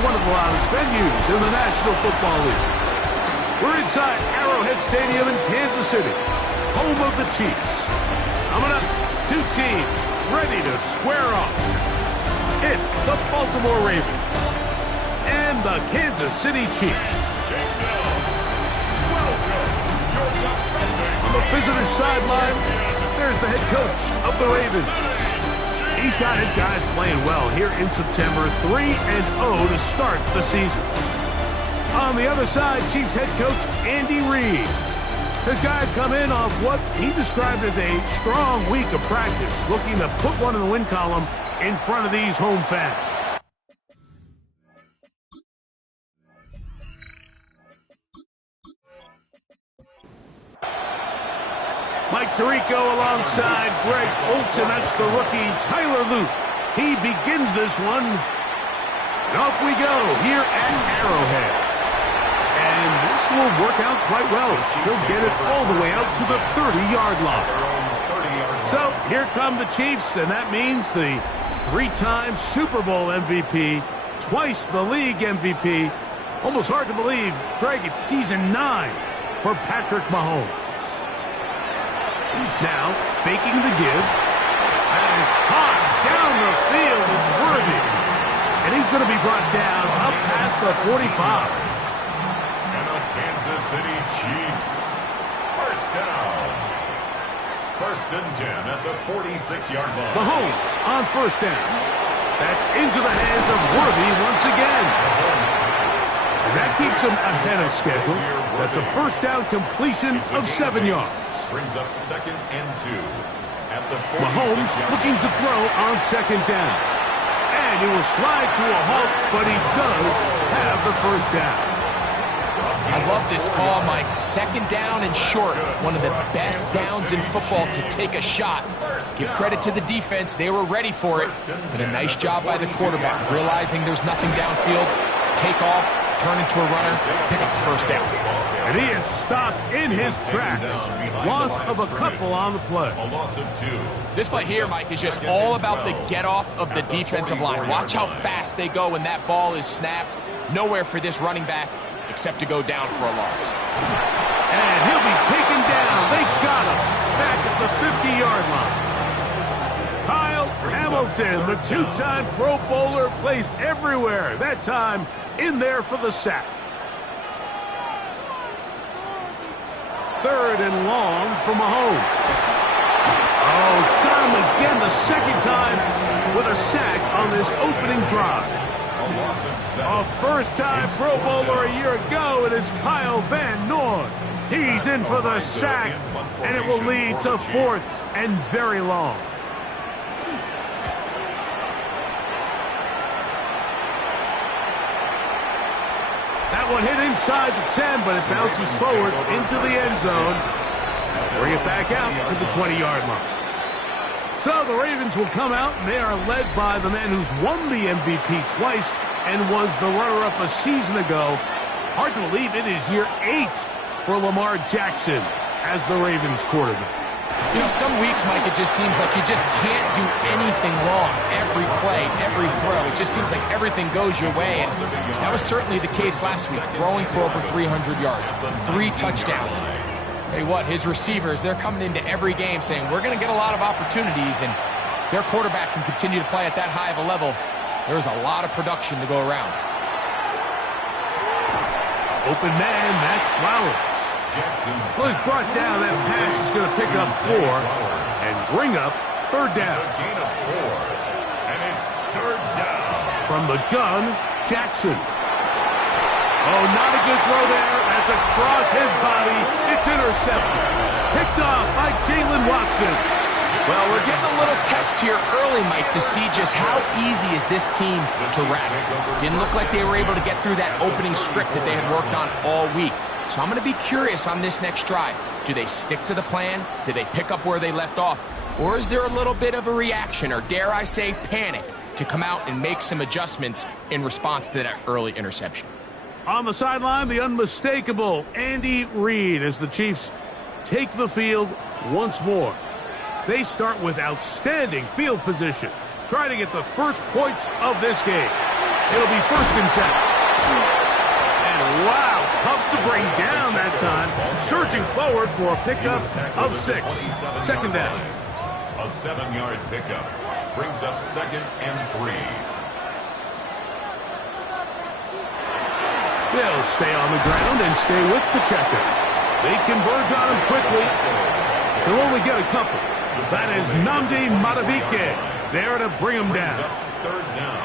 one of the loudest venues in the National Football League. We're inside Arrowhead Stadium in Kansas City, home of the Chiefs. Coming up, two teams ready to square off. It's the Baltimore Ravens and the Kansas City Chiefs. On the visitor's sideline, there's the head coach of the Ravens. He's got his guys playing well here in September, 3-0 to start the season. On the other side, Chiefs head coach Andy Reid. His guys come in off what he described as a strong week of practice, looking to put one in the win column in front of these home fans. Mike Tirico alongside Greg Olsen. That's the rookie Tyler Luke. He begins this one. And off we go here at Arrowhead. And this will work out quite well. He'll get it all the way out to the 30-yard line. So here come the Chiefs, and that means the three-time Super Bowl MVP, twice the league MVP. Almost hard to believe, Greg, it's season 9 for Patrick Mahomes. Now, faking the give. That is hot down the field. It's Worthy. And he's going to be brought down up past the 45. And the Kansas City Chiefs. First down. First and 10 at the 46-yard line. Mahomes on first down. That's into the hands of Worthy once again. And that keeps him ahead of schedule. That's a first down completion of 7 yards. Brings up second and 2 at the 46 Mahomes looking to throw on second down. And he will slide to a halt, but he does have the first down. I love this call, Mike. Second down and short. One of the best downs in football to take a shot. Give credit to the defense. They were ready for it. But a nice job by the quarterback, realizing there's nothing downfield. Take off, turn into a runner, pick up the first down. And he is stopped in his tracks. Loss of a couple on the play. A loss of 2. This play here, Mike, is just all about the get-off of the defensive line. Watch how fast they go when that ball is snapped. Nowhere for this running back except to go down for a loss. And he'll be taken down. They got him. Back at the 50-yard line. Kyle Hamilton, the two-time Pro Bowler, plays everywhere. That time in there for the sack. Third and long for Mahomes. Oh, got him again the second time with a sack on this opening drive. A first-time Pro Bowler a year ago, it is Kyle Van Noy. He's in for the sack, and it will lead to fourth and very long. That one hit inside the 10, but it bounces forward into the end zone. Bring it back out to the 20-yard line. So the Ravens will come out, and they are led by the man who's won the MVP twice and was the runner-up a season ago. Hard to believe it is year 8 for Lamar Jackson as the Ravens quarterback. You know, some weeks, Mike, it just seems like you just can't do anything wrong. Every play, every throw, it just seems like everything goes your way. And that was certainly the case last week, throwing for over 300 yards, 3 touchdowns. Tell you what, his receivers, they're coming into every game saying, we're going to get a lot of opportunities, and their quarterback can continue to play at that high of a level. There's a lot of production to go around. Open man, that's Flowers. Well, he's brought down. That pass is going to pick up 4 and bring up third down. Gain of 4. And it's third down. From the gun, Jackson. Oh, not a good throw there. That's across his body. It's intercepted. Picked off by Jalen Watson. Well, we're getting a little test here early, Mike, to see just how easy is this team to wrap. Didn't look like they were able to get through that opening script that they had worked on all week. So I'm going to be curious on this next drive. Do they stick to the plan? Do they pick up where they left off? Or is there a little bit of a reaction, or dare I say panic, to come out and make some adjustments in response to that early interception? On the sideline, the unmistakable Andy Reid as the Chiefs take the field once more. They start with outstanding field position, trying to get the first points of this game. It'll be 1st and 10. And wow, tough to bring down that time. Surging forward for a pickup of 6. 2nd down. A 7-yard pickup brings up 2nd and 3. They'll stay on the ground and stay with Pacheco. They converge on him quickly. They'll only get a couple. That is Nnamdi Madubuike there to bring him down. 3rd down.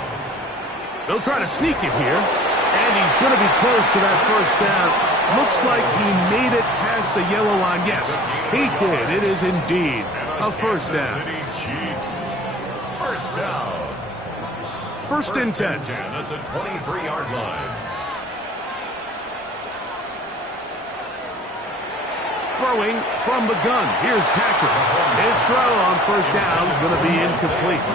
They'll try to sneak it here, and he's going to be close to that 1st down. Looks like he made it past the yellow line. Yes, he did. It is indeed a 1st down. City Chiefs. 1st down. 1st and 10. At the 23-yard line. Throwing from the gun. Here's Patrick. His throw on 1st down is going to be incomplete.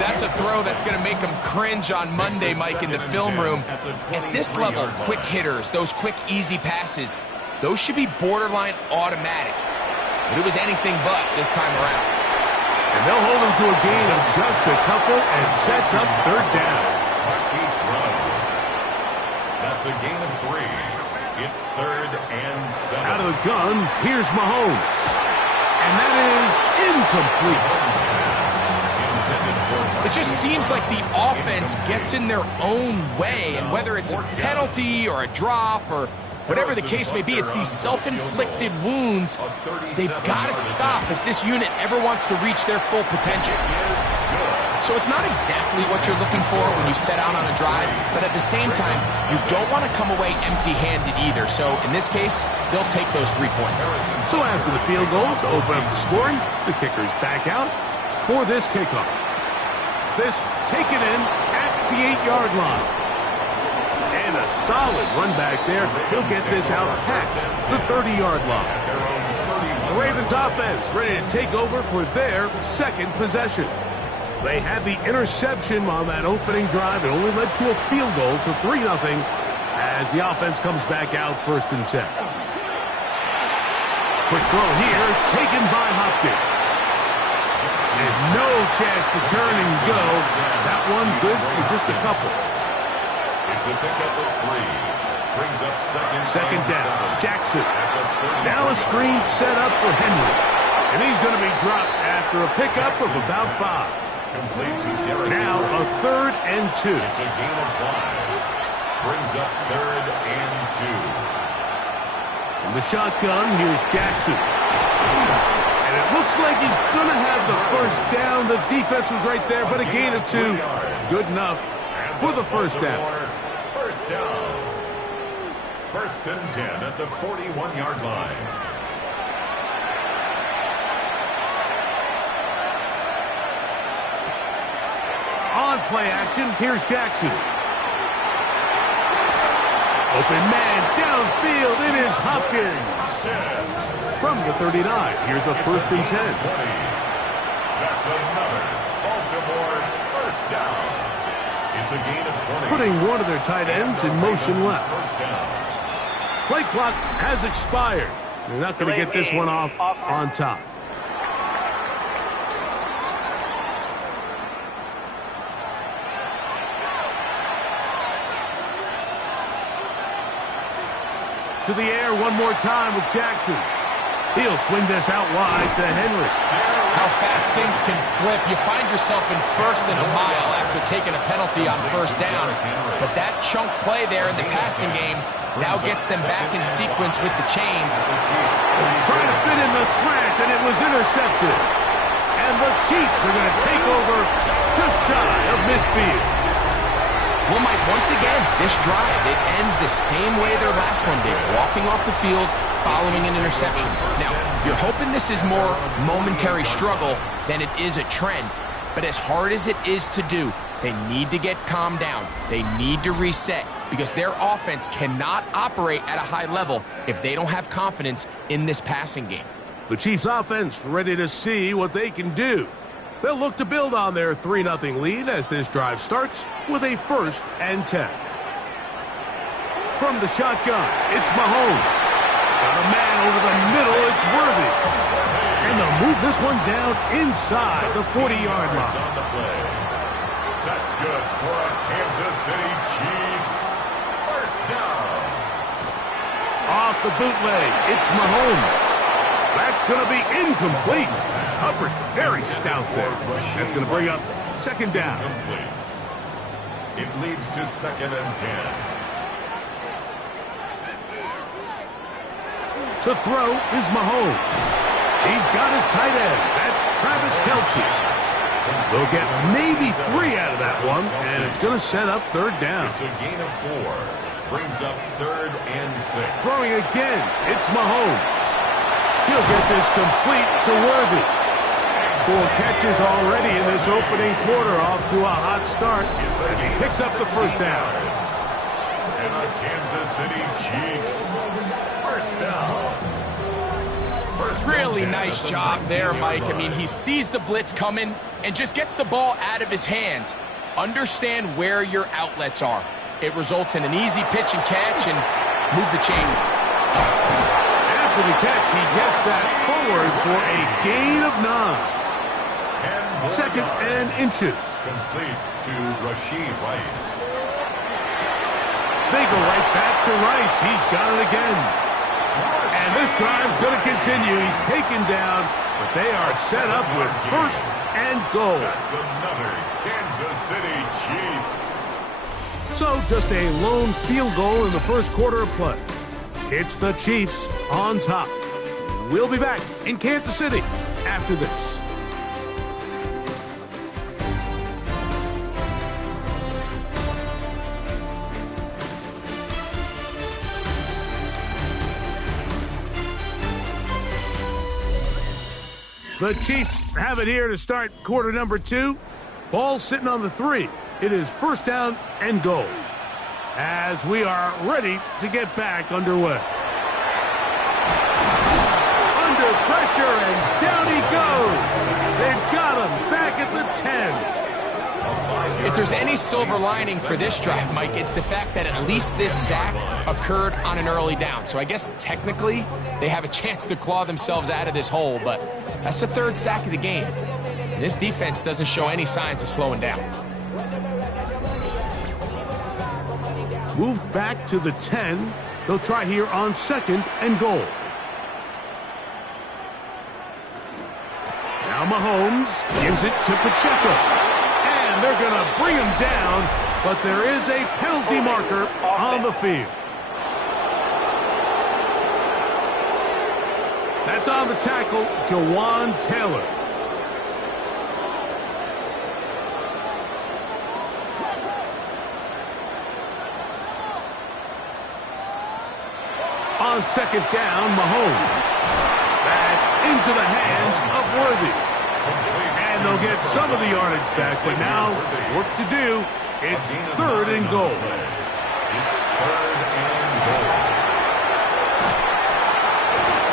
That's a throw that's going to make him cringe on Monday, Mike, in the film room. At this level, quick hitters, those quick, easy passes, those should be borderline automatic. But it was anything but this time around. And they'll hold him to a gain of just a couple and sets up 3rd down. Marquise Brown. That's a gain of 3. It's 3rd and 7. Out of the gun, here's Mahomes. And that is incomplete. It just seems like the offense gets in their own way, and whether it's a penalty or a drop or whatever the case may be, it's these self-inflicted wounds. They've got to stop if this unit ever wants to reach their full potential. So it's not exactly what you're looking for when you set out on a drive, but at the same time, you don't want to come away empty-handed either. So in this case, they'll take those 3 points. So after the field goal to open up the scoring, the kicker's back out for this kickoff. This taken in at the 8-yard line. And a solid run back there. He'll get this out past the 30-yard line. The Ravens offense ready to take over for their 2nd possession. They had the interception on that opening drive. It only led to a field goal, so 3-0 as the offense comes back out 1st and 10. Quick throw here, taken by Hopkins. There's no chance to turn and go. That one good for just a couple. It's a pickup of 3. Brings up 2nd down. Jackson. Now a screen set up for Henry. And he's going to be dropped after a pickup of about 5. Now a 3rd and 2. It's a gain of 5. Brings up 3rd and 2. In the shotgun, here's Jackson. And it looks like he's going to have the 1st down. The defense was right there, but a gain of 2. Good enough for the 1st down. 1st down. 1st and 10 at the 41-yard line. On play action, here's Jackson. Open man, downfield, it is Hopkins. From the 39, here's a 1st and 10. That's another Baltimore 1st down. It's a gain of 20. Putting one of their tight ends in motion left. 1st down. Play clock has expired. They're not going to get this one off on top. To the air one more time with Jackson. He'll swing this out wide to Henry. How fast things can flip. You find yourself in 1st and a mile after taking a penalty on 1st down. But that chunk play there in the passing game now gets them back in sequence with the chains. Trying to fit in the slant, and it was intercepted. And the Chiefs are going to take over just shy of midfield. Well, Mike, once again, this drive, it ends the same way their last one did, walking off the field following an interception. Now, you're hoping this is more momentary struggle than it is a trend, but as hard as it is to do, they need to get calmed down. They need to reset because their offense cannot operate at a high level if they don't have confidence in this passing game. The Chiefs offense ready to see what they can do. They'll look to build on their 3-0 lead as this drive starts with a 1st and 10. From the shotgun, it's Mahomes. Got a man over the middle, it's Worthy. And they'll move this one down inside the 40-yard line. On the play. That's good for a Kansas City Chiefs. First down. Off the bootleg, it's Mahomes. That's going to be incomplete. Coverage very stout there. That's going to bring up second down. Complete. It leads to 2nd and 10. To throw is Mahomes. He's got his tight end. That's Travis Kelce. They'll get maybe 3 out of that one, and it's going to set up third down. It's a gain of 4. Brings up 3rd and 6. Throwing again, it's Mahomes. He'll get this complete to Worthy. 4 catches already in this opening quarter, off to a hot start as he picks up the first down. And the Kansas City Chiefs. First down. Really nice job there, Mike. I mean, he sees the blitz coming and just gets the ball out of his hands. Understand where your outlets are. It results in an easy pitch and catch and move the chains. After the catch, he gets that forward for a gain of 9. 2nd and inches. Complete to Rashee Rice. They go right back to Rice. He's got it again. And this drive's going to continue. He's taken down, but they are set up with 1st and goal. That's another Kansas City Chiefs. So just a lone field goal in the first quarter of play. It's the Chiefs on top. We'll be back in Kansas City after this. The Chiefs have it here to start quarter number 2. Ball sitting on the 3. It is first down and goal as we are ready to get back underway. Under pressure, and down he goes. They've got him back at the 10. If there's any silver lining for this drive, Mike, it's the fact that at least this sack occurred on an early down. So I guess technically they have a chance to claw themselves out of this hole, but that's the 3rd sack of the game. And this defense doesn't show any signs of slowing down. Moved back to the 10. They'll try here on 2nd and goal. Now Mahomes gives it to Pacheco. And they're going to bring him down, but there is a penalty marker on the field. That's on the tackle, Jawan Taylor. On 2nd down, Mahomes. That's into the hands of Worthy. And they'll get some of the yardage back, but now work to do. It's 3rd and goal. It's 3rd and goal.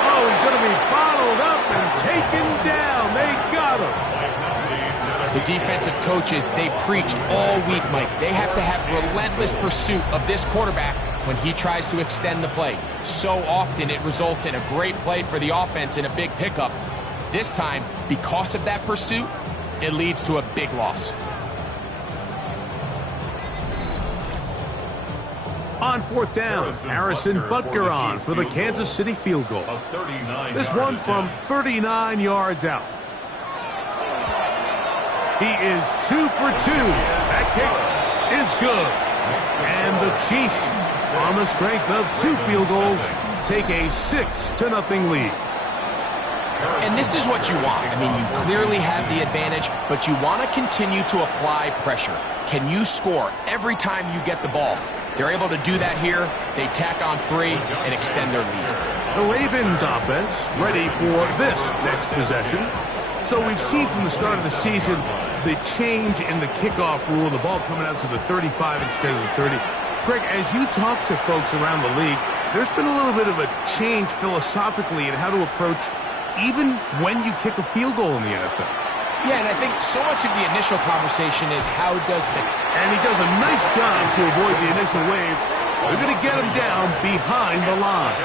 Oh, he's going to be bottled up and taken down. They got him. The defensive coaches, they preached all week, Mike. They have to have relentless pursuit of this quarterback when he tries to extend the play. So often it results in a great play for the offense and a big pickup. This time, because of that pursuit, it leads to a big loss. On 4th down, Harrison Butker on for the Kansas City field goal. This one from 39 yards out. He is 2 for 2. That kick is good. And the Chiefs, on the strength of 2 field goals, take a 6-0 lead. And this is what you want. I mean, you clearly have the advantage, but you want to continue to apply pressure. Can you score every time you get the ball? They're able to do that here. They tack on 3 and extend their lead. The Ravens offense ready for this next possession. So we've seen from the start of the season the change in the kickoff rule, the ball coming out to the 35 instead of the 30. Greg, as you talk to folks around the league, there's been a little bit of a change philosophically in how to approach even when you kick a field goal in the NFL. Yeah, and I think so much of the initial conversation is how does the... And he does a nice job to avoid the initial wave. They're going to get him down behind the line.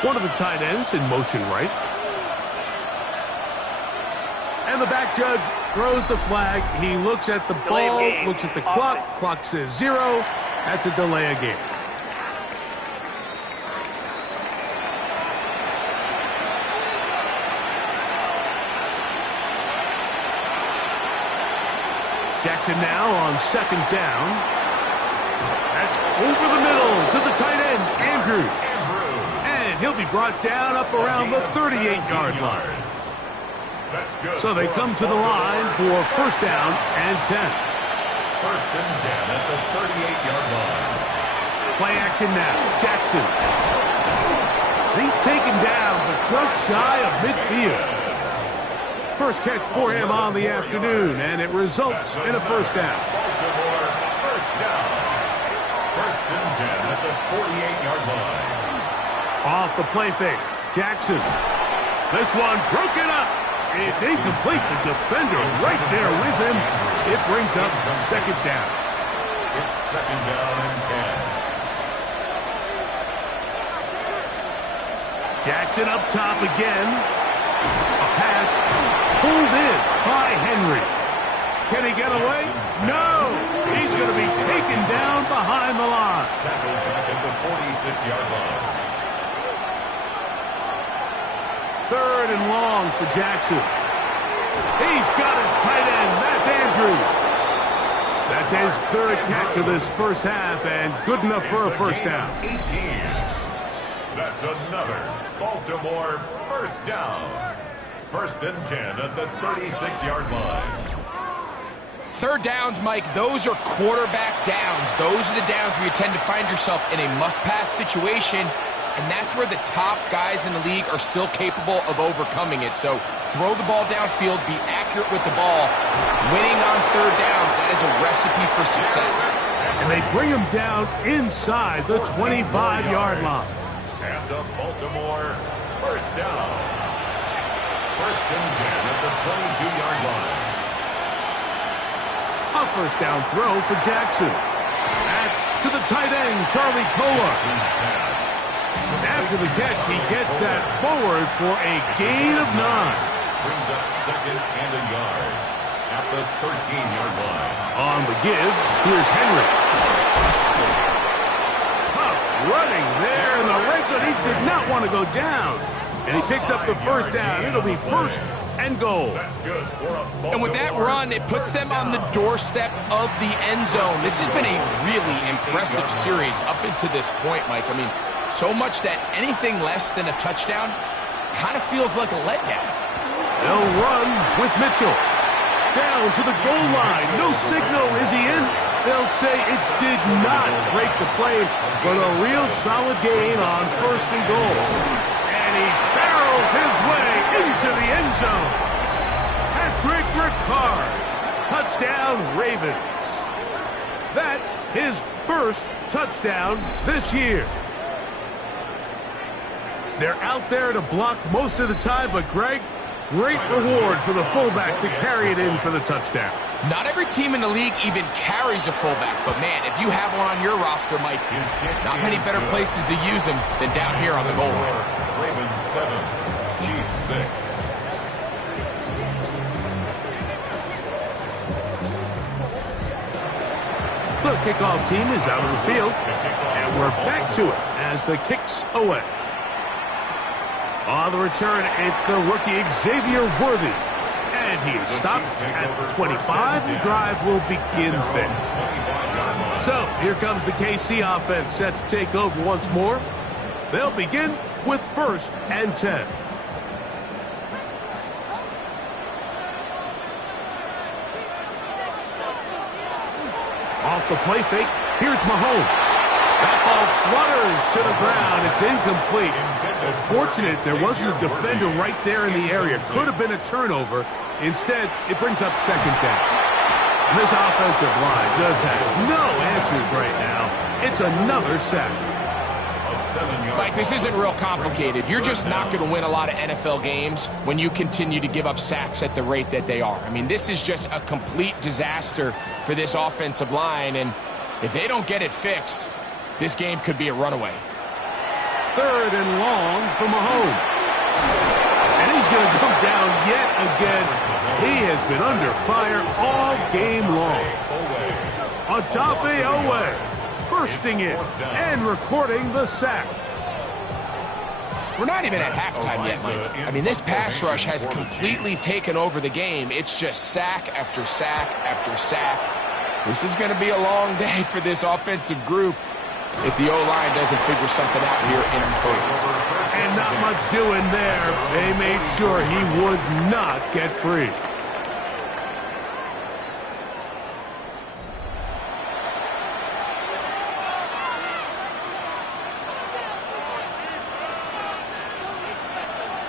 One of the tight ends in motion right. And the back judge throws the flag. He looks at the ball, looks at the clock. Clock says 0. That's a delay of game. Jackson now on second down. That's over the middle to the tight end, Andrews. And he'll be brought down up around the 38-yard line. So they come to the line for first down and 10. First and 10 at the 38-yard line. Play action now. Jackson. He's taken down, but just shy of midfield. First catch for him on the afternoon, and it results in a first down. Baltimore, first down. First and 10 at the 48-yard line. Off the play fake. Jackson. This one broken up. It's incomplete. The defender right there with him. It brings up second down. It's second down and 10. Jackson up top again. A pass pulled in by Henry. Can he get away? No! He's going to be taken down behind the line. Tackled back at the 46-yard line. Third and long for Jackson. He's got his tight end. That's Andrews. That's his third catch of this first half, and good enough for a first down. 18. That's another Baltimore first down. First and 10 at the 36-yard line. Third downs, Mike, those are quarterback downs. Those are the downs where you tend to find yourself in a must-pass situation, and that's where the top guys in the league are still capable of overcoming it. So throw the ball downfield, be accurate with the ball. Winning on third downs, that is a recipe for success. And they bring him down inside the 25-yard line. And the Baltimore first down. First and 10 at the 22-yard line. A first down throw for Jackson. That's to the tight end, Charlie Kolar. After the catch, he gets that forward for a gain of 9. Brings up second and a yard at the 13-yard line. On the give, here's Henry. Tough running there in the red zone. He did not want to go down. And he picks up the first down. It'll be first and goal. That's good for a Baltimore. And with that run, it puts them on the doorstep of the end zone. This has been a really impressive series up into this point, Mike. I mean, so much that anything less than a touchdown kind of feels like a letdown. They'll run with Mitchell. Down to the goal line. No signal. Is he in? They'll say it did not break the play, but a real solid gain on first and goal. And he barrels his way into the end zone. Patrick Ricard. Touchdown, Ravens. That his first touchdown this year. They're out there to block most of the time, but Greg, great reward for the fullback to carry it in for the touchdown. Not every team in the league even carries a fullback, but man, if you have one on your roster, Mike, not many better places to use them than down here on the goal line. Ravens 7, Chiefs 6. The kickoff team is out of the field, and we're back to it as the kick's away. On the return, it's the rookie Xavier Worthy. And he is stopped at 25. The drive will begin then. So, here comes the KC offense set to take over once more. They'll begin with first and 10. Off the play fake, here's Mahomes. That ball flutters to the ground. It's incomplete. Fortunate there wasn't a defender right there in the area. Could have been a turnover. Instead, it brings up second down. And this offensive line just has no answers right now. It's another sack. Mike, this isn't real complicated. You're just not going to win a lot of NFL games when you continue to give up sacks at the rate that they are. I mean, this is just a complete disaster for this offensive line, and if they don't get it fixed, this game could be a runaway. Third and long for Mahomes. And he's going to go down yet again. He has been under fire all game long. Odafe Oweh bursting in and recording the sack. We're not even at halftime yet, Mike. I mean, this pass rush has completely taken over the game. It's just sack after sack after sack. This is going to be a long day for this offensive group if the O-line doesn't figure something out here in a hurry. And not much doing there. They made sure he would not get free.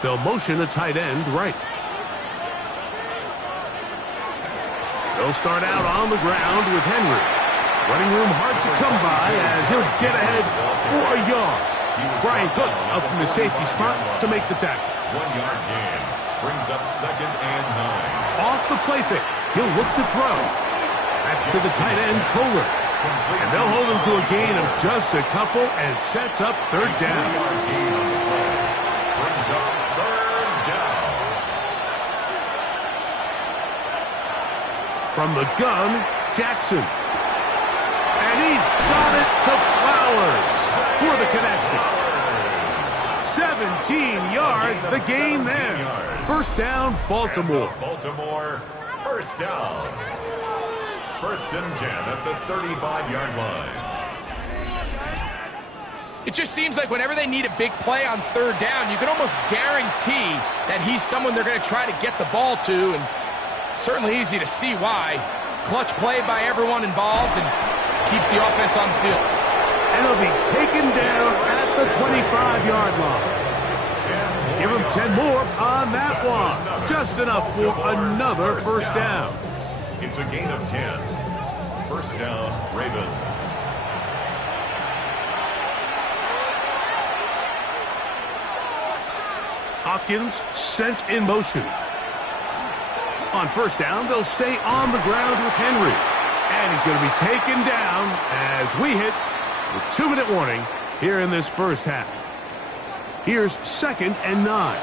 They'll motion a tight end right. They'll start out on the ground with Henry. Running room hard to come by as he'll get ahead for a yard. Brian Cook up in the safety spot to make the tackle. 1 yard gain brings up 2nd and 9. Off the play fake, he'll look to throw. That's to the tight end, Kohler. And they'll hold him to a gain of just a couple and sets up 3rd down. 1 yard gain on the play brings up 3rd down. From the gun, Jackson. And he's got it to Flowers for the connection. 17 yards, the gain there. 1st down, Baltimore. Baltimore, 1st down. 1st and 10 at the 35-yard line. It just seems like whenever they need a big play on 3rd down, you can almost guarantee that he's someone they're going to try to get the ball to, and certainly easy to see why. Clutch play by everyone involved and keeps the offense on the field. And he'll be taken down at the 25-yard line. Give him 10 more on that one. Just enough for another 1st down. It's a gain of 10. 1st down, Ravens. Hopkins sent in motion. On 1st down, they'll stay on the ground with Henry. And he's going to be taken down as we hit the 2-minute warning here in this 1st half. Here's 2nd and 9.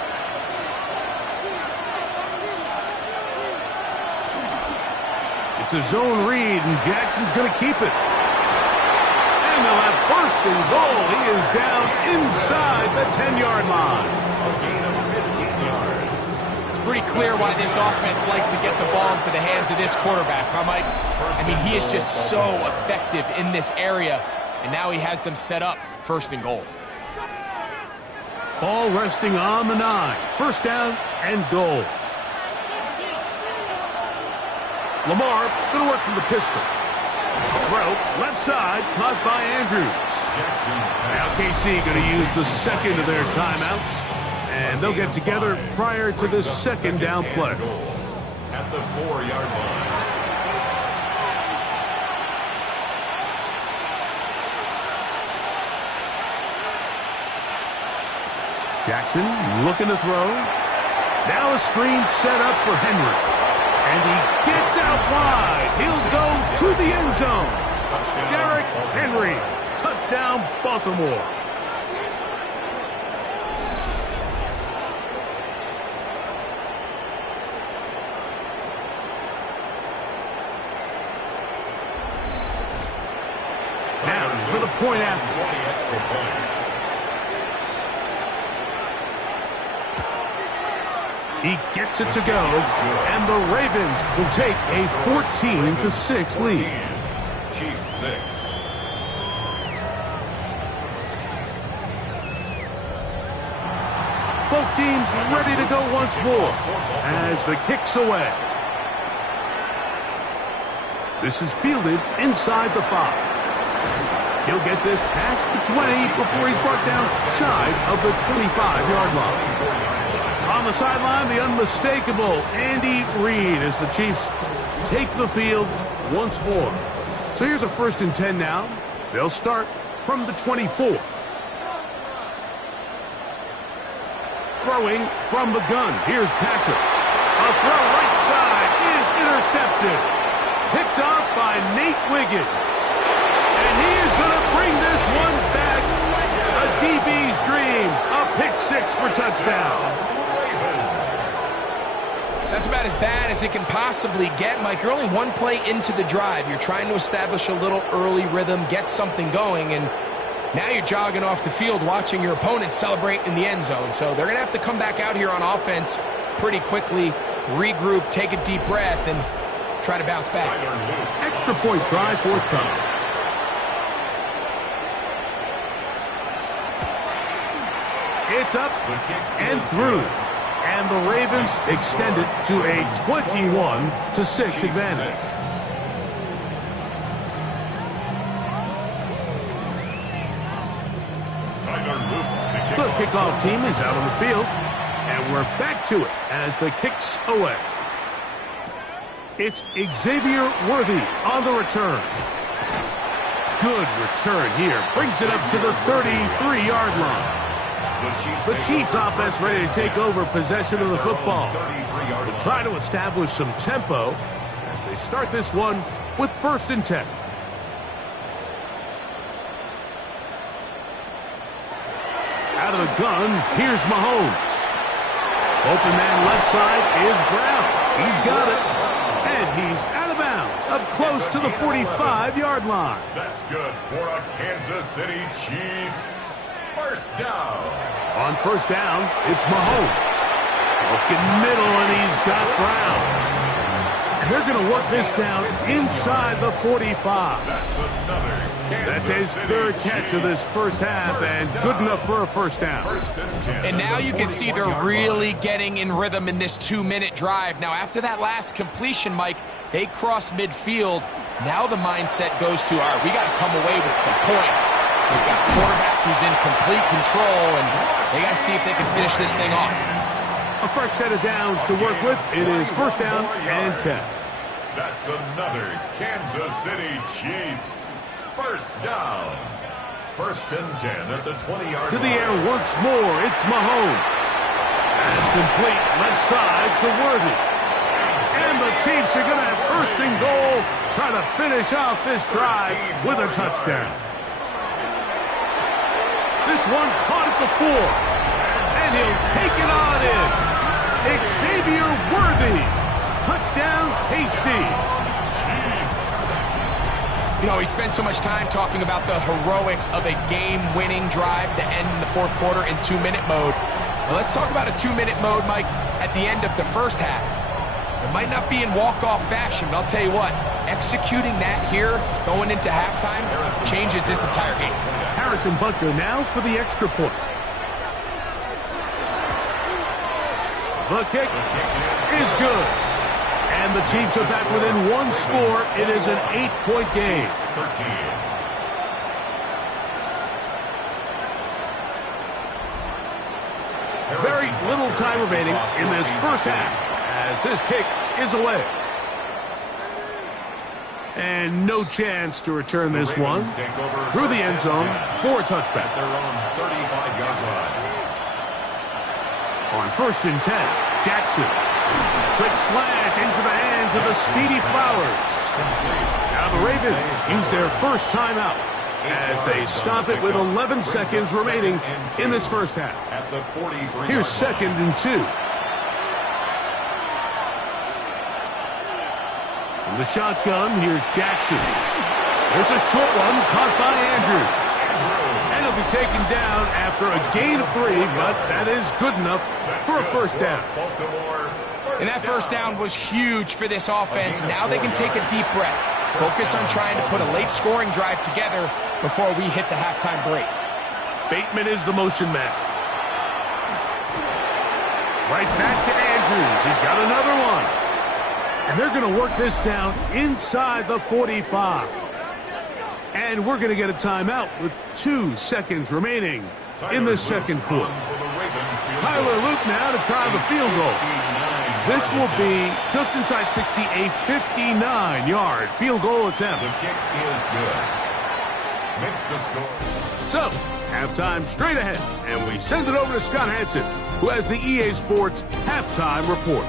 It's a zone read, and Jackson's going to keep it. And they'll have 1st and goal. He is down inside the 10-yard line. A gain of 15 yards. It's pretty clear why this offense likes to get the ball into the hands of this quarterback, huh, Mike? I mean, he is just so effective in this area, and now he has them set up 1st and goal. Ball resting on the 9. 1st down and goal. Lamar going to work from the pistol. Throw, left side, caught by Andrews. Now KC going to use the 2nd of their timeouts. And they'll get together prior to the 2nd down play. At the 4-yard line. Jackson looking to throw. Now a screen set up for Henry. And he gets out wide. He'll go to the end zone. Derrick Henry. Touchdown, Baltimore. Now for the point after. He gets it to go, and the Ravens will take a 14-6 lead. Chiefs 6. Both teams ready to go once more as the kick's away. This is fielded inside the 5. He'll get this past the 20 before he's brought down shy of the 25-yard line. On the sideline, the unmistakable Andy Reid as the Chiefs take the field once more. So here's a 1st and 10 now. They'll start from the 24. Throwing from the gun. Here's Patrick. A throw right side is intercepted. Picked off by Nate Wiggins. And he is going to bring this one back. A DB's dream. A pick 6 for touchdown. That's about as bad as it can possibly get, Mike. You're only one play into the drive. You're trying to establish a little early rhythm, get something going, and now you're jogging off the field watching your opponent celebrate in the end zone. So they're going to have to come back out here on offense pretty quickly, regroup, take a deep breath, and try to bounce back. Extra point try, forthcoming. It's up and through. And the Ravens extend it to a 21-6 advantage. The kickoff team is out on the field, and we're back to it as the kick's away. It's Xavier Worthy on the return. Good return here. Brings it up to the 33-yard line. The Chiefs offense ready to take over possession of the football. They'll try to establish some tempo as they start this one with 1st and 10. Out of the gun, here's Mahomes. Open man left side is Brown. He's got it. And he's out of bounds, up close to the 45-yard line. That's good for a Kansas City Chiefs. 1st down. On 1st down, it's Mahomes. Looking middle, and he's got Brown. And they're going to work this down inside the 45. That's his 3rd catch of this first half, and good enough for a 1st down. And now you can see they're really getting in rhythm in this 2-minute drive. Now, after that last completion, Mike, they cross midfield. Now the mindset goes to, all right, we got to come away with some points. We've got a quarterback who's in complete control, and they got to see if they can finish this thing off. A fresh set of downs to work with. It is 1st down and 10. That's another Kansas City Chiefs. 1st down. 1st and 10 at the 20-yard line. To the air once more. It's Mahomes. That's complete left side to Worthy. And the Chiefs are going to have 1st and goal. Try to finish off this drive with a touchdown. This one caught at the 4. And he'll take it on in. Xavier Worthy. Touchdown, KC. You know, he spent so much time talking about the heroics of a game-winning drive to end the 4th quarter in 2-minute mode. Well, let's talk about a 2-minute mode, Mike, at the end of the first half. It might not be in walk-off fashion, but I'll tell you what, executing that here, going into halftime, changes this entire game. Harrison Butker now for the extra point. The kick is good. And the Chiefs are back within 1 score. It is an 8-point game. Very little time remaining in this first half as this kick is away. And no chance to return this one through the end zone for a touchback. On 1st and 10, Jackson. Quick slant into the hands of the speedy Flowers. Now the Ravens use their 1st timeout as they stop it with 11 seconds remaining in this first half. Here's 2nd and 2. From the shotgun, here's Jackson. There's a short one caught by Andrews. And he'll be taken down after a gain of 3, but that is good enough for a 1st down. And that 1st down was huge for this offense. Now they can take a deep breath. Focus on trying to put a late scoring drive together before we hit the halftime break. Bateman is the motion man. Right back to Andrews. He's got another one. And they're going to work this down inside the 45. And we're going to get a timeout with 2 seconds remaining in the 2nd quarter. Tyler Luke now to try the field goal. This will be just inside 60, a 59-yard field goal attempt. The kick is good. Makes the score. So, halftime straight ahead, and we send it over to Scott Hanson, who has the EA Sports halftime report.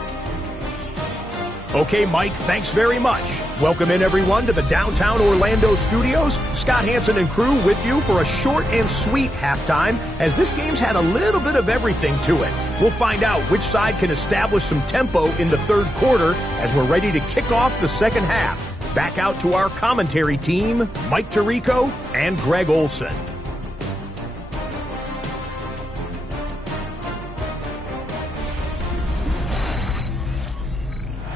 Okay, Mike, thanks very much. Welcome in, everyone, to the downtown Orlando studios. Scott Hansen and crew with you for a short and sweet halftime, as this game's had a little bit of everything to it. We'll find out which side can establish some tempo in the third quarter as we're ready to kick off the second half. Back out to our commentary team, Mike Tirico and Greg Olson.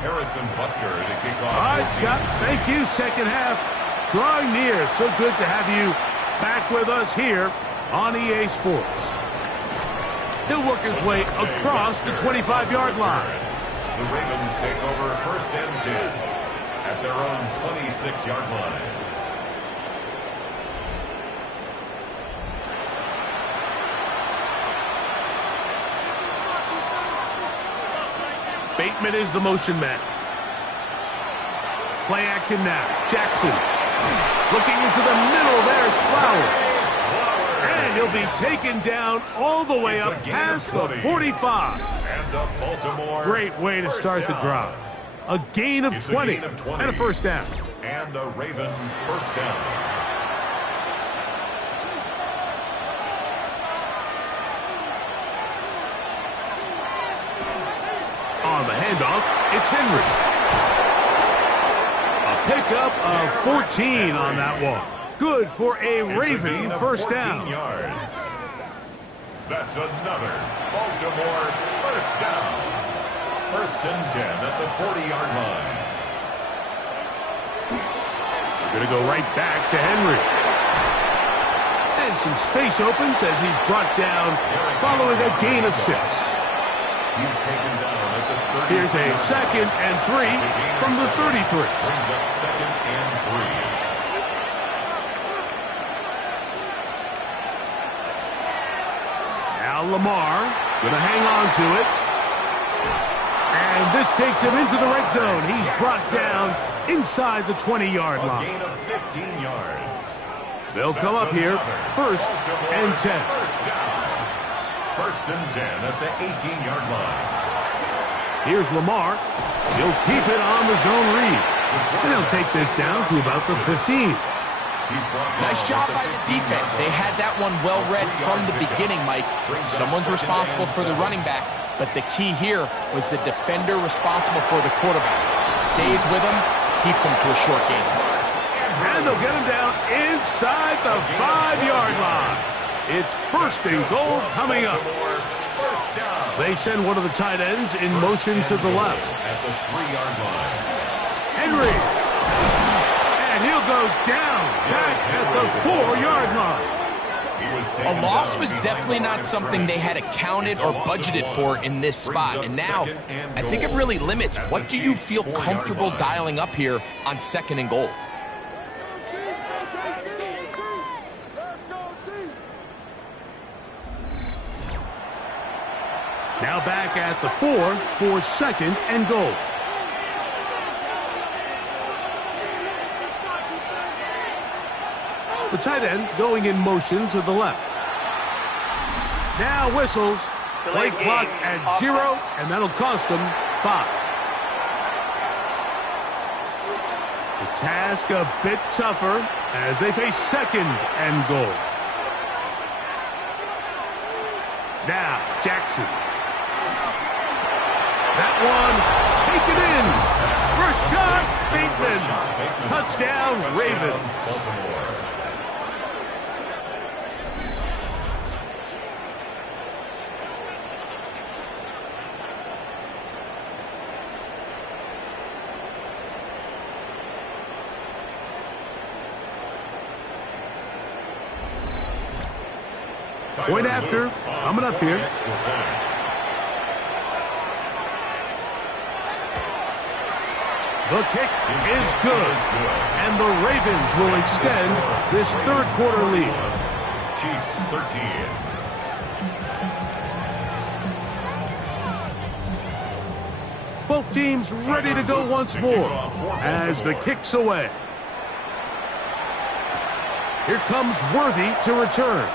Harrison Butker to kick off. All right, Scott, thank you. Second half drawing near. So good to have you back with us here on EA Sports. He'll work his way across the 25-yard line. The Ravens take over first and 10 at their own 26-yard line. Bateman is the motion man. Play action now. Jackson looking into the middle. There's Flowers. And he'll be taken down all the way up past the 45. And a Baltimore Great way to start the drive. A gain of 20 and a first down. And a Raven first down. On the handoff, it's Henry. A pickup of 14 on that one. Good for a Raven first down. Yards. That's another Baltimore first down. First and 10 at the 40-yard line. We're going to go right back to Henry. And some space opens as he's brought down following a gain of 6. He's taken down at the 30. Here's a second and 3 from the 33. Brings up second and 3. Now Lamar going to hang on to it. And this takes him into the red zone. He's brought down inside the 20-yard line. A gain of 15 yards. They'll come up here first and 10. First down. First and 10 at the 18-yard line. Here's Lamar. He'll keep it on the zone read. And he'll take this down to about the 15. Nice job by the defense. They had that one well read from the beginning, Mike. Someone's responsible for the running back, but the key here was the defender responsible for the quarterback. Stays with him, keeps him to a short game. And they'll get him down inside the 5-yard line. It's first and goal coming up. They send one of the tight ends in motion to the left. At the 3-yard line. Henry. And he'll go down back at the 4-yard line. A loss was definitely not something they had accounted or budgeted for in this spot. And now, I think it really limits what do you feel comfortable dialing up here on second and goal. Now back at the 4 for second and goal. The tight end going in motion to the left. Now whistles. Play clock at 0, and that'll cost them 5. The task a bit tougher as they face second and goal. Now Jackson. That one taken in. Rashad Bateman. Touchdown, Ravens. Point after, coming up here. The kick is good, and the Ravens will extend this third quarter lead. Chiefs 13. Both teams ready to go once more as the kick's away. Here comes Worthy to return.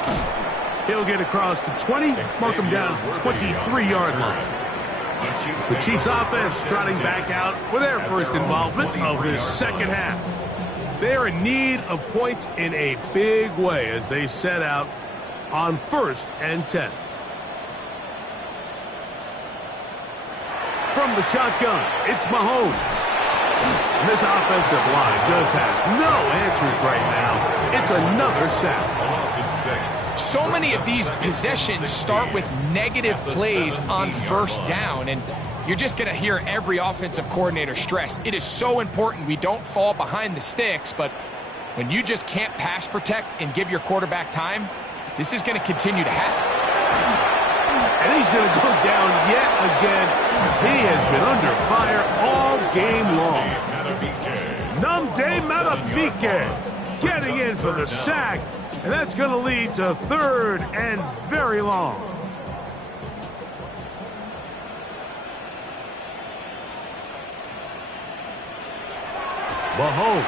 He'll get across the 20, mark him down at the 23-yard line. The Chiefs offense trotting back out for their first involvement of this second half. They're in need of points in a big way as they set out on 1st and 10. From the shotgun, it's Mahomes. And this offensive line just has no answers right now. It's another sack. So many of these possessions start with negative plays on 1st down, and you're just going to hear every offensive coordinator stress. It is so important we don't fall behind the sticks, but when you just can't pass protect and give your quarterback time, this is going to continue to happen. And he's going to go down yet again. He has been under fire all game long. Nnamdi Madubuike getting in for the sack, and that's going to lead to 3rd and very long. Mahomes.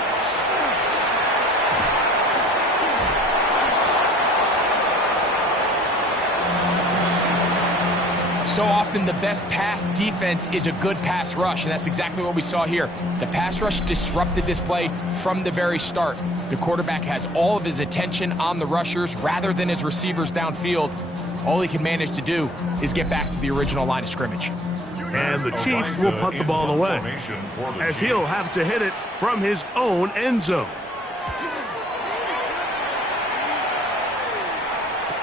So often the best pass defense is a good pass rush, and that's exactly what we saw here. The pass rush disrupted this play from the very start. The quarterback has all of his attention on the rushers rather than his receivers downfield. All he can manage to do is get back to the original line of scrimmage. And the Chiefs will punt the ball away, as he'll have to hit it from his own end zone.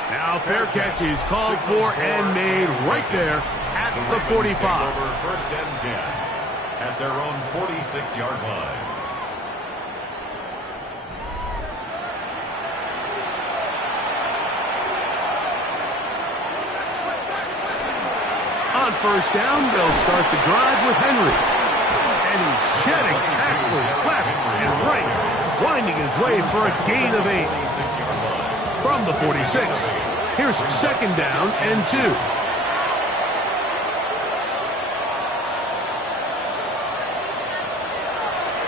Now fair catch is called for and made right there at the 45. 1st and 10 at their own 46-yard line. On 1st down, they'll start the drive with Henry. And he's shedding tackles left and right, winding his way for a gain of 8. From the 46, here's 2nd down and 2.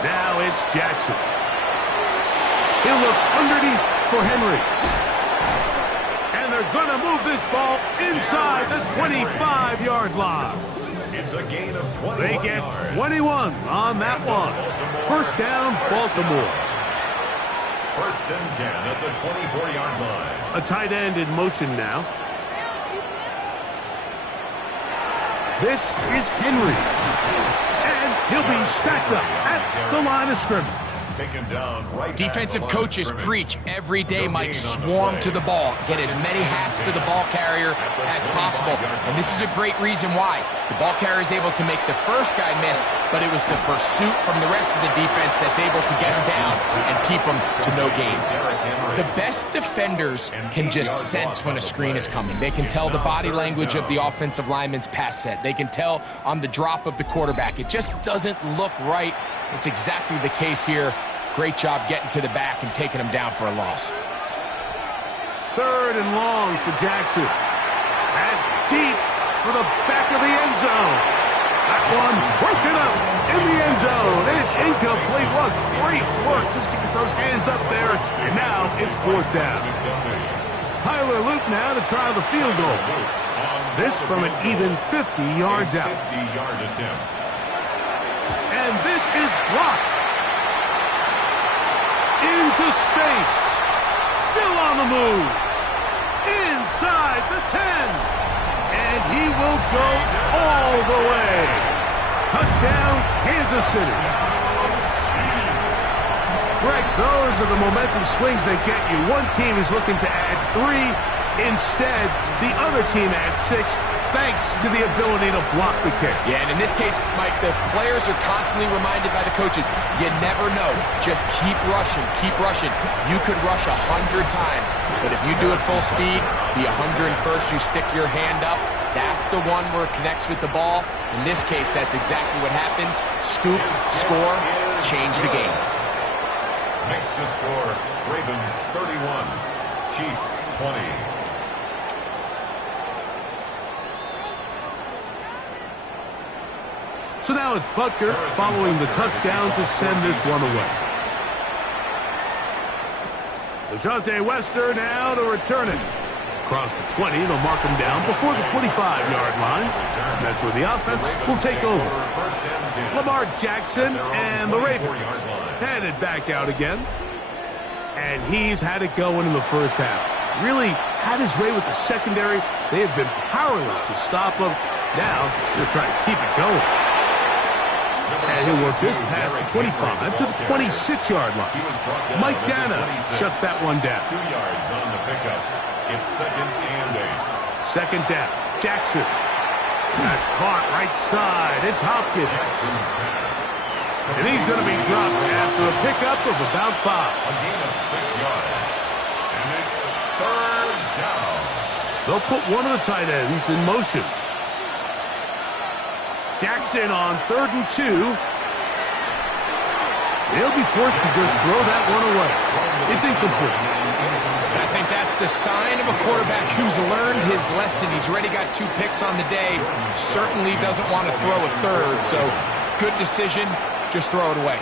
Now it's Jackson. He'll look underneath for Henry. And they're going to move this ball inside the 25-yard line. It's a gain of 21 They get yards. 21 on that one. 1st down, Baltimore. 1st and 10 at the 24-yard line. A tight end in motion now. This is Henry. And he'll be stacked up at the line of scrimmage. Taken down right. Defensive coaches preach every day, Mike, swarm to the ball. Get as many hats to the ball carrier as possible. And this is a great reason why. The ball carrier is able to make the first guy miss, but it was the pursuit from the rest of the defense that's able to get him down and keep him to no gain. The best defenders can just sense when a screen is coming. They can tell the body language of the offensive lineman's pass set. They can tell on the drop of the quarterback. It just doesn't look right. It's exactly the case here. Great job getting to the back and taking him down for a loss. 3rd and long for Jackson. And deep for the back of the end zone. That one broken up in the end zone. And it's incomplete. What great work just to get those hands up there. And now it's 4th down. Tyler Luke now to try the field goal. This from an even 50 yards out. 50-yard attempt. And this is blocked. Into space. Still on the move. Inside the 10. And he will go all the way. Touchdown, Kansas City. Greg, those are the momentum swings that get you. One team is looking to add 3. Instead, the other team adds 6, thanks to the ability to block the kick. Yeah, and in this case, Mike, the players are constantly reminded by the coaches, you never know. Just keep rushing, keep rushing. You could rush 100 times, but if you do it full speed, the 101st, you stick your hand up, that's the one where it connects with the ball. In this case, that's exactly what happens. Scoop, score, change the game. Makes the score, Ravens 31, Chiefs 20. So now it's Butker following the touchdown to send this one away. LeJohntay Wester now to return it. Across the 20, they'll mark him down before the 25-yard line. And that's where the offense will take over. Lamar Jackson and the Ravens headed back out again. And he's had it going in the first half. Really had his way with the secondary. They have been powerless to stop him. Now they're trying to keep it going. And he'll work this past the 25 to the 26-yard line. Mike Dana shuts that one down. 2 yards on the pickup. It's 2nd and 8. Second down. Jackson. That's caught right side. It's Hopkins. Jackson's pass. And he's going to be dropped after a pickup of about 5. A gain of 6 yards. And it's 3rd down. They'll put one of the tight ends in motion. Jackson on 3rd and 2. They'll be forced to just throw that one away. It's incomplete. I think that's the sign of a quarterback who's learned his lesson. He's already got 2 picks on the day. Certainly doesn't want to throw a third. So good decision. Just throw it away.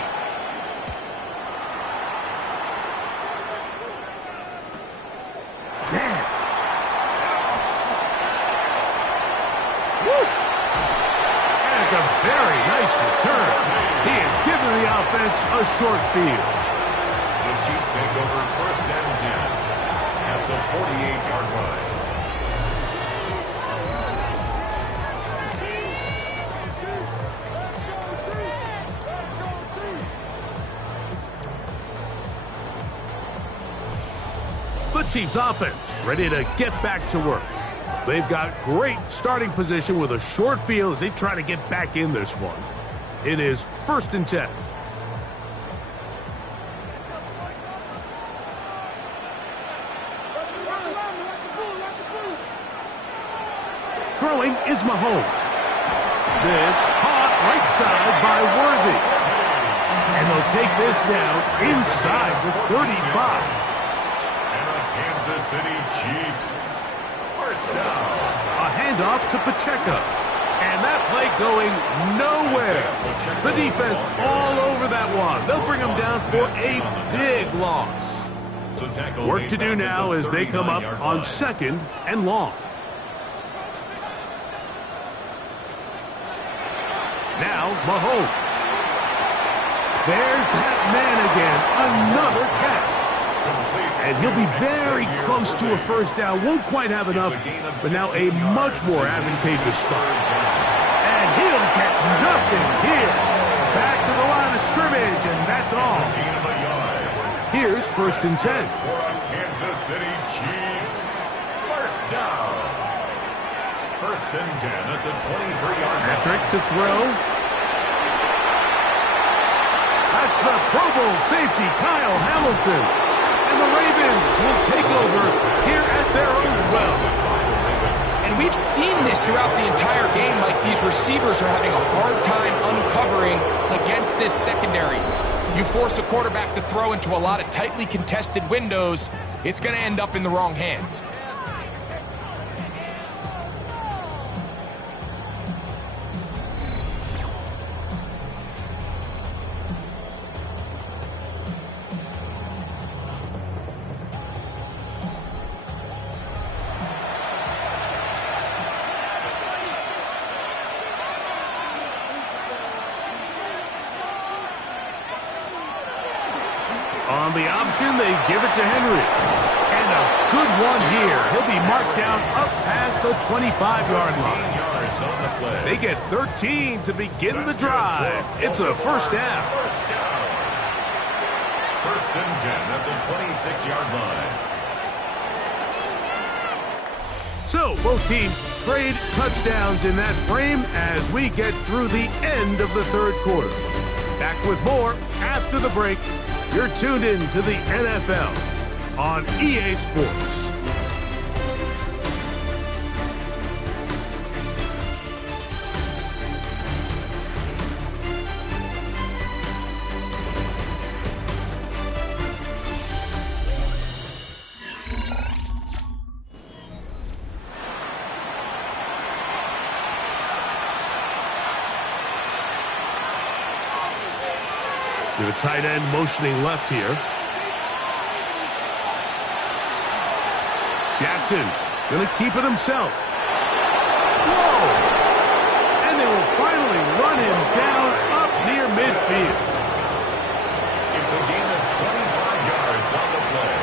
Man. Woo. And it's a very nice return. He has given the offense a short field. The Chiefs take over 1st and 10 at the 48-yard line. The Chiefs offense ready to get back to work. They've got great starting position with a short field as they try to get back in this one. It is 1st and 10. Throwing is Mahomes. This caught right side by Worthy. And they'll take this down inside the 35. Kansas City Chiefs. 1st down. A handoff to Pacheco. And that play going nowhere. The defense all over that one. They'll bring them down for a big loss. Work to do now as they come up on 2nd and long. Now Mahomes. There's that man again. Another catch. And he'll be very close to a 1st down. Won't quite have enough, but now a much more advantageous spot. And he'll get nothing here. Back to the line of scrimmage, and that's all. Here's 1st and 10. Kansas City Chiefs. 1st down. 1st and 10 at the 23-yard line. Patrick to throw. That's the Pro Bowl safety, Kyle Hamilton. And the Ravens will take over here at their own 12. And we've seen this throughout the entire game. Like, these receivers are having a hard time uncovering against this secondary. You force a quarterback to throw into a lot of tightly contested windows, it's going to end up in the wrong hands. On the option, they give it to Henry. And a good one here. He'll be marked down up past the 25-yard line. Yards on the play. They get 13 to begin the drive. It's a 1st down. 1st and 10 at the 26-yard line. So both teams trade touchdowns in that frame as we get through the end of the 3rd quarter. Back with more after the break. You're tuned in to the NFL on EA Sports. The tight end motioning left here. Jackson Going to keep it himself. Whoa! And they will finally run him down up near midfield. It's a gain of 25 yards on the play.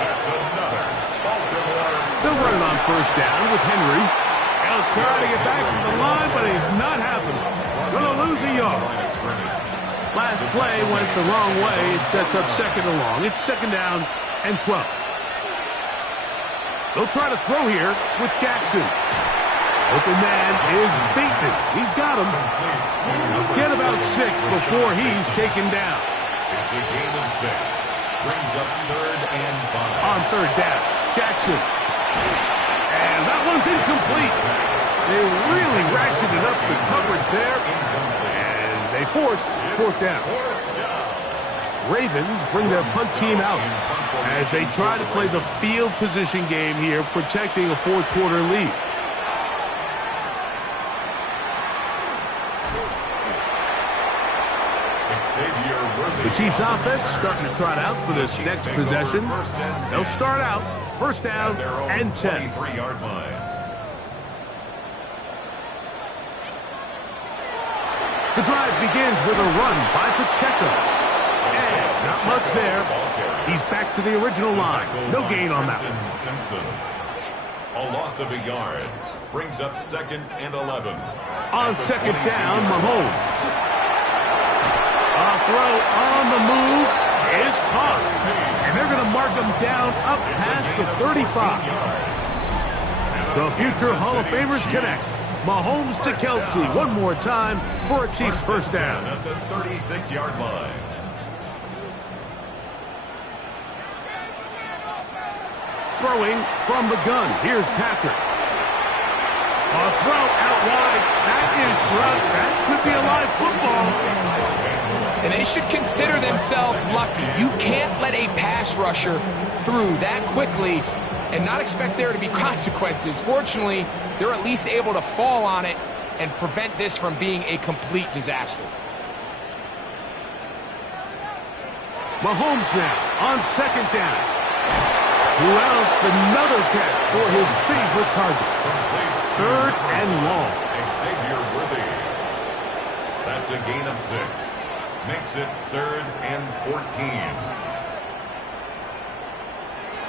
That's another Baltimore. They'll run it on first down with Henry. He'll try to get back to the line, but it's not happening. Going to lose a yard. Last play went the wrong way. It sets up second and long. It's second down and 12. They'll try to throw here with Jackson. Open man is Bateman. He's got him. Get about 6 before he's taken down. It's a gain of 6. Brings up third and 5. On third down, Jackson. And that one's incomplete. They really ratcheted up the coverage there. And they force fourth down. Ravens bring their punt team out as they try to play the field position game here, protecting a fourth quarter lead. The Chiefs offense starting to trot out for this next possession. They'll start out first down and 10. 23-yard line. The drive begins with a run by Pacheco. And not much there. He's back to the original line. No gain on that one. Simpson. A loss of a yard. Brings up second and 11. On second down, Mahomes. A throw on the move is caught. And they're going to mark him down up past the 35. The future Hall of Famers connect. Mahomes to Kelsey one more time for a Chiefs first down. At the 36-yard line. Throwing from the gun. Here's Patrick. A throw out wide. That is dropped. That could be a live football. And they should consider themselves lucky. You can't let a pass rusher through that quickly and not expect there to be consequences. Fortunately, they're at least able to fall on it and prevent this from being a complete disaster. Mahomes now on second down. Well, it's another catch for his favorite target. Third and long. Xavier Worthy. That's a gain of 6. Makes it third and 14.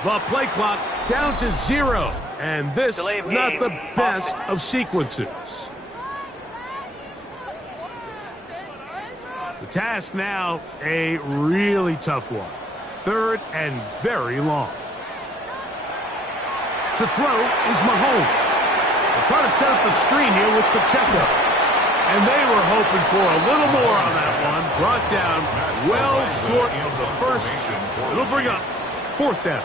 The play clock down to 0. And this not the best of sequences. The task now, a really tough one. Third and very long. To throw is Mahomes. They'll try to set up the screen here with Pacheco. And they were hoping for a little more on that one. Brought down well short of the first. It'll bring up fourth down.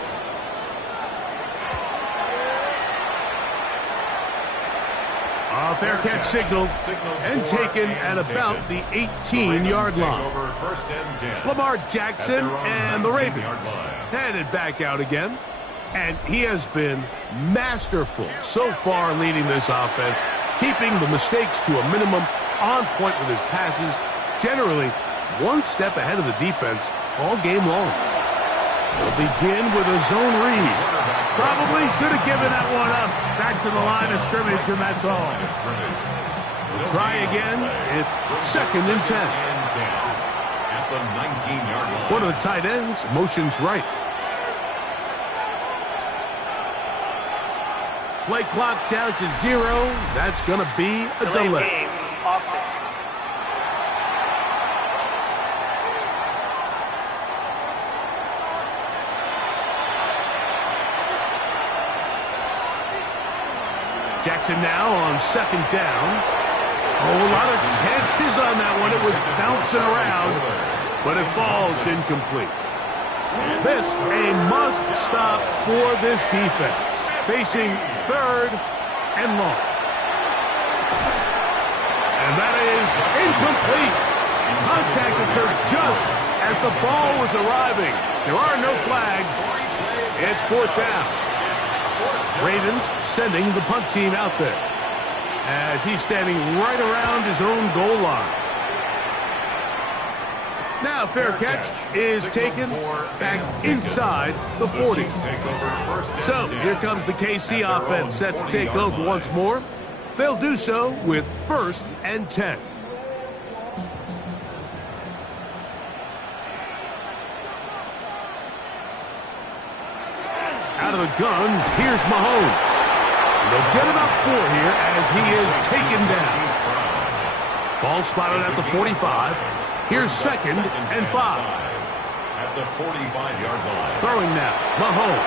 A fair catch signal and taken at about the 18-yard line. Lamar Jackson and the Ravens headed back out again. And he has been masterful so far leading this offense, keeping the mistakes to a minimum, on point with his passes, generally one step ahead of the defense all game long. They'll begin with a zone read. Probably should have given that one up. Back to the line of scrimmage, and that's all. We'll try again. It's second and 10. At the 19-yard line. One of the tight ends motions right. Play clock down to 0. That's going to be a delay. Jackson now on second down. Oh, a lot of chances on that one. It was bouncing around, but it falls incomplete. This a must stop for this defense. Facing third and long. And that is incomplete. Contact occurred just as the ball was arriving. There are no flags. It's fourth down. Ravens sending the punt team out there as he's standing right around his own goal line. Now fair catch is taken back inside the 40. So here comes the KC offense set to take over once more. They'll do so with 1st and 10. Out of the gun, here's Mahomes. They'll get about 4 here as he is taken down. Ball spotted at the 45. Here's 2nd and 5. At the 45-yard line. Throwing now, Mahomes.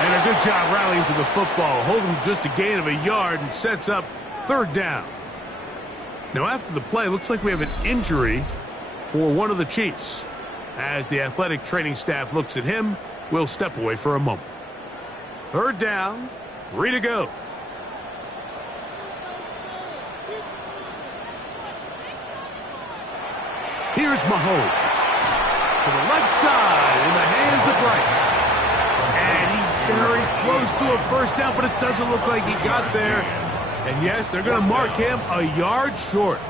And a good job rallying to the football, holding just a gain of a yard and sets up 3rd down. Now after the play, looks like we have an injury for one of the Chiefs. As the athletic training staff looks at him, we'll step away for a moment. 3rd down, 3 to go. Here's Mahomes. To the left side in the hands of Rice. And he's very close to a 1st down, but it doesn't look like he got there. And yes, they're going to mark him a yard short.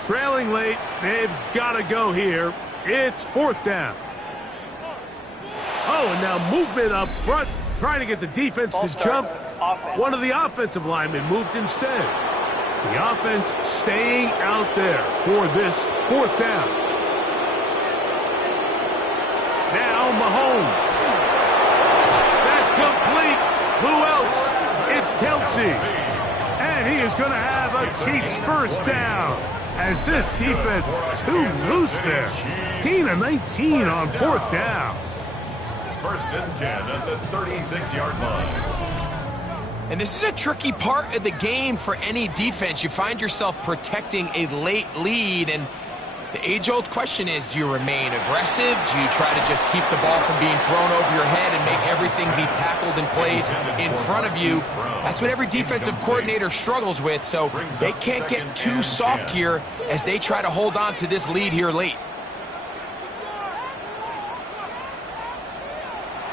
Trailing late, they've got to go here. It's 4th down. Oh, and now movement up front, trying to get the defense to jump. One of the offensive linemen moved instead. The offense staying out there for this 4th down. Now Mahomes. That's complete. Who else? It's Kelce. And he is going to have a Chiefs 1st down. As this defense too loose there. Gain of 19 on 4th down. 1st and 10 at the 36-yard line. And this is a tricky part of the game for any defense. You find yourself protecting a late lead, and the age-old question is, do you remain aggressive? Do you try to just keep the ball from being thrown over your head and make everything be tackled and played in front of you? That's what every defensive coordinator struggles with, so they can't get too soft here as they try to hold on to this lead here late.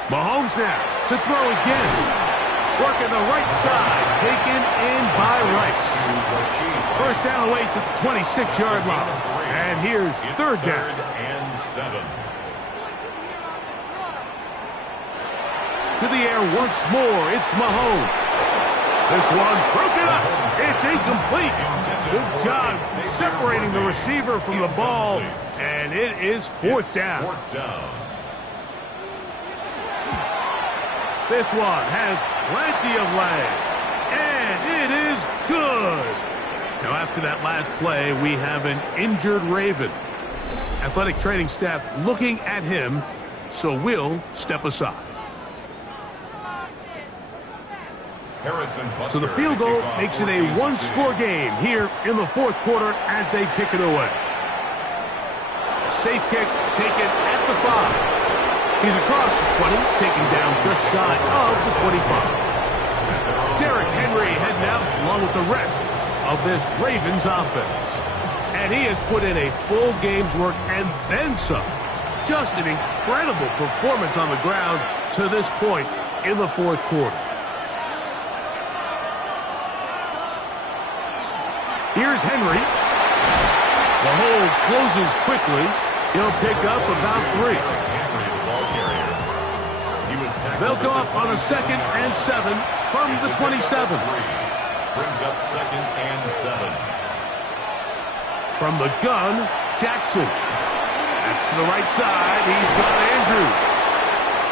Mahomes now to throw again. Working the right side, taken in by Rice. 1st down away to the 26-yard line. And here's 3rd down. 3rd and 7. To the air once more, it's Mahomes. This one broken up. It's incomplete. Good job separating the receiver from the ball. And it is 4th down. 4th down. This one has plenty of leg. And it is good. Now after that last play, we have an injured Raven. Athletic training staff looking at him, so we'll step aside. So the field goal makes it a 1-score game here in the 4th quarter as they kick it away. Safe kick taken at the 5. He's across the 20, taking down just shy of the 25. Derrick Henry heading out along with the rest of this Ravens offense. And he has put in a full game's work and then some. Just an incredible performance on the ground to this point in the 4th quarter. Here's Henry. The hold closes quickly. He'll pick up about 3. They'll go up on a 2nd and 7 from the 27. Brings up 2nd and 7. From the gun, Jackson. That's to the right side. He's got Andrews.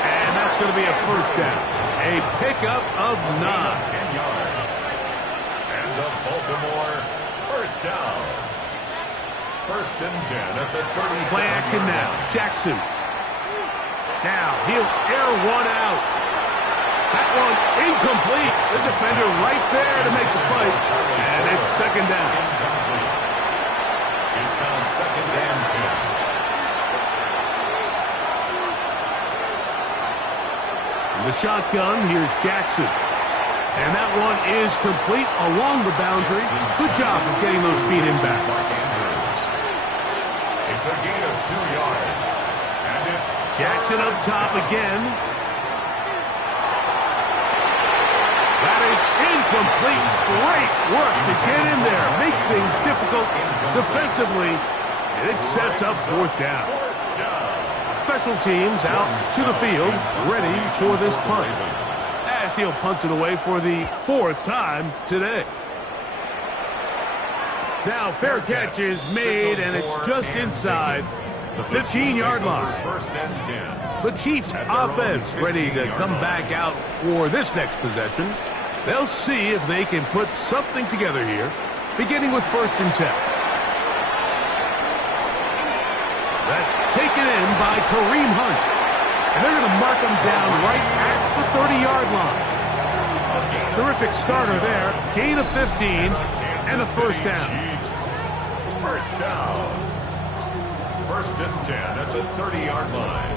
And that's going to be a 1st down. A pickup of 9. 10 yards. And the Baltimore 1st down. 1st and 10 at the 37. Play action now. Jackson. Now he'll air one out. That one incomplete. The defender right there to make the play. And it's 2nd down. It's now 2nd and 10. In the shotgun, here's Jackson. And that one is complete along the boundary. Good job of getting those feet in back. It's a gain of 2 yards. And it's Jackson up top again. That is incomplete. Great work to get in there. Make things difficult defensively. And it sets up fourth down. Special teams out to the field, ready for this punt, as he'll punt it away for the fourth time today. Now, fair catch is made, and it's just inside the 15-yard line. First and 10. The Chiefs offense ready to come back out for this next possession. They'll see if they can put something together here, beginning with first and 10. That's taken in by Kareem Hunt. And they're going to mark him down right at the 30-yard line. Terrific starter there. Gain of 15 and a first down. First down. First and 10 at the 30-yard line.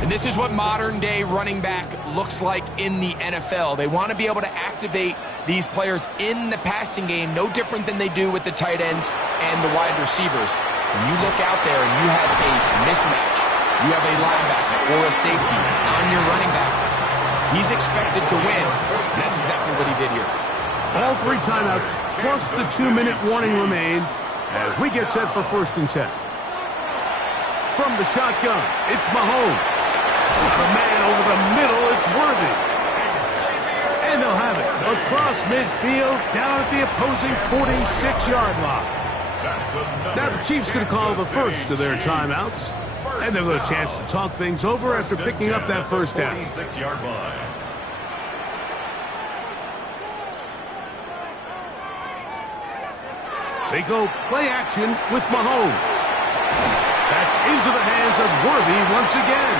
And this is what modern-day running back looks like in the NFL. They want to be able to activate these players in the passing game, no different than they do with the tight ends and the wide receivers. When you look out there and you have a mismatch, you have a linebacker or a safety on your running back, he's expected to win, and that's exactly what he did here. All three timeouts plus the 2-minute warning remain as we get set for first and 10. From the shotgun, it's Mahomes. Got a man over the middle, it's Worthy. And they'll have it across midfield, down at the opposing 46-yard line. Now the Chiefs going to call the first of their timeouts, and they'll get a chance to talk things over after picking up that first down. 46-yard line. They go play action with Mahomes. That's into the hands of Worthy once again.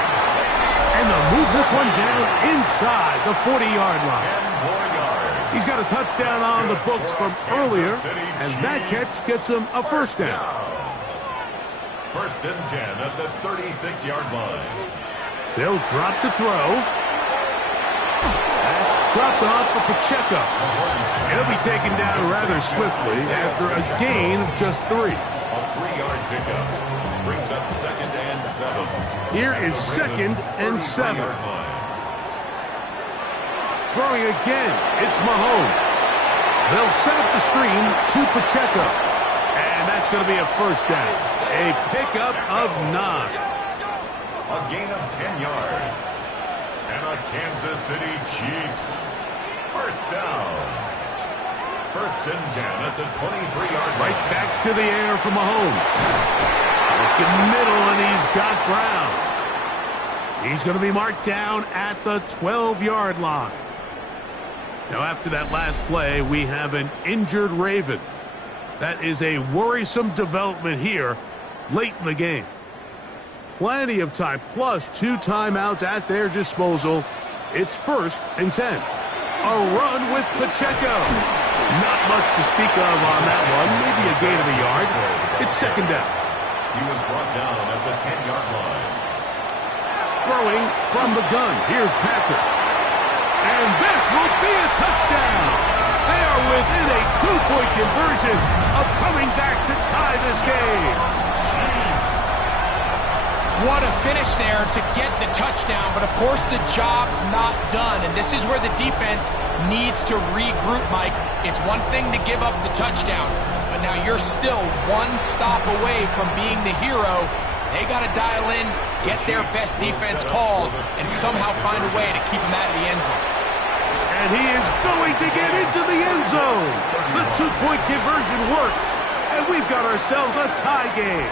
And they'll move this one down inside the 40-yard line. He's got a touchdown on the books from earlier, and that catch gets him a first down. First and 10 at the 36-yard line. They'll drop to throw. That's dropped off for Pacheco. It'll be taken down rather swiftly after a gain of just 3. A 3-yard pickup brings up second and 7. Here is second and 7. Throwing again, it's Mahomes. They'll set up the screen to Pacheco. And that's going to be a first down. A pickup of 9. A gain of 10 yards. And a Kansas City Chiefs. First down. First and 10 at the 23-yard line. Right back to the air for Mahomes. Looking middle, and he's got Brown. He's going to be marked down at the 12-yard line. Now, after that last play, we have an injured Raven. That is a worrisome development here late in the game. Plenty of time, plus 2 timeouts at their disposal. It's first and 10. A run with Pacheco. Not much to speak of on that one. Maybe a gain of a yard. It's second down. He was brought down at the 10-yard line. Throwing from the gun. Here's Patrick. And this will be a touchdown. They are within a 2-point conversion of coming back to tie this game. What a finish there to get the touchdown, but of course the job's not done, and this is where the defense needs to regroup, Mike. It's one thing to give up the touchdown, but now you're still one stop away from being the hero. They got to dial in, get their best defense called, and somehow find a way to keep them out of the end zone. And he is going to get into the end zone. The 2-point conversion works, and we've got ourselves a tie game.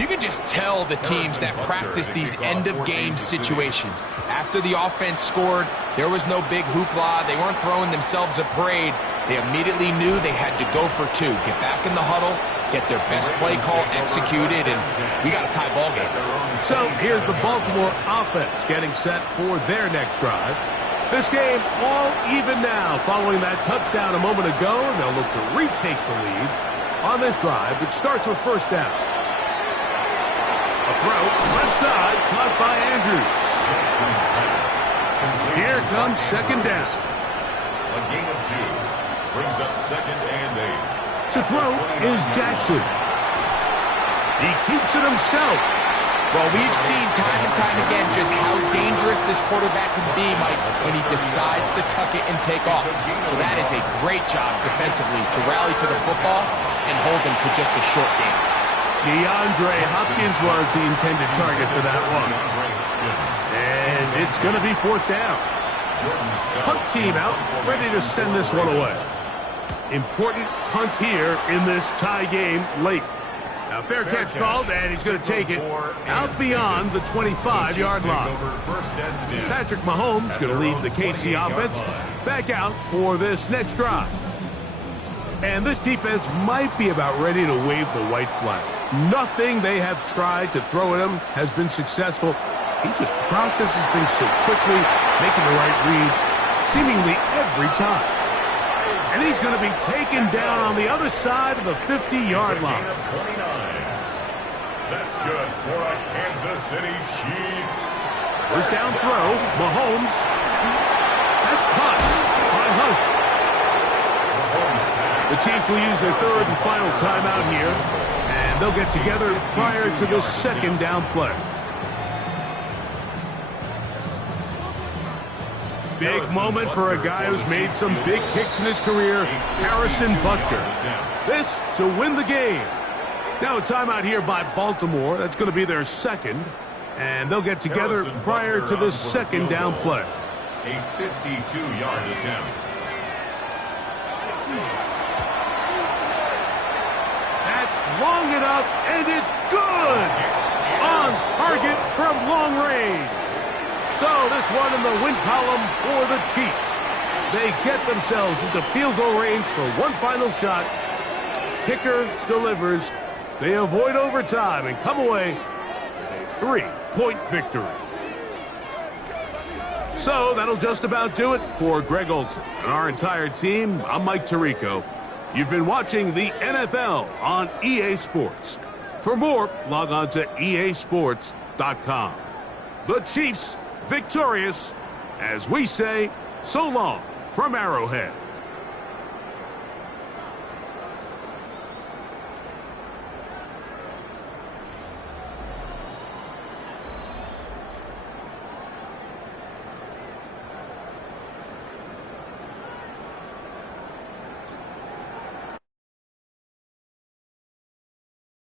You can just tell the teams that practice these end-of-game situations. After the offense scored, there was no big hoopla. They weren't throwing themselves a parade. They immediately knew they had to go for 2. Get back in the huddle, get their best play call executed, and we got a tie ball game. So here's the Baltimore offense getting set for their next drive. This game all even now following that touchdown a moment ago, and they'll look to retake the lead on this drive. It starts with first down. A throw, left side, caught by Andrews. Here comes second down. A gain of 2 brings up second and 8. To throw is Jackson. He keeps it himself. Well, we've seen time and time again just how dangerous this quarterback can be, Mike, when he decides to tuck it and take off. So that is a great job defensively to rally to the football and hold him to just a short game. DeAndre Hopkins was the intended target for that one. And it's going to be fourth down. Punt team out, ready to send this one away. Important punt here in this tie game late. Now, fair catch called, and he's going to take it out beyond the 25-yard line. Patrick Mahomes going to lead the KC offense back out for this next drive. And this defense might be about ready to wave the white flag. Nothing they have tried to throw at him has been successful. He just processes things so quickly, making the right read seemingly every time. And he's going to be taken down on the other side of the 50-yard line. That's good for a Kansas City Chiefs. First down throw, Mahomes. That's caught by Hunt. The Chiefs will use their third and final timeout here, and they'll get together prior to the second down play. Big moment for a guy who's made some big kicks in his career, Harrison Butker. This to win the game. Now a timeout here by Baltimore. That's going to be their second. And they'll get together prior to the second down play. A 52-yard attempt. That's long enough, and it's good! On target from long range. So this one in the win column for the Chiefs. They get themselves into field goal range for one final shot. Kicker delivers. They avoid overtime and come away with a 3-point victory. So that'll just about do it for Greg Olsen and our entire team. I'm Mike Tirico. You've been watching the NFL on EA Sports. For more, log on to easports.com. The Chiefs victorious, as we say, so long from Arrowhead.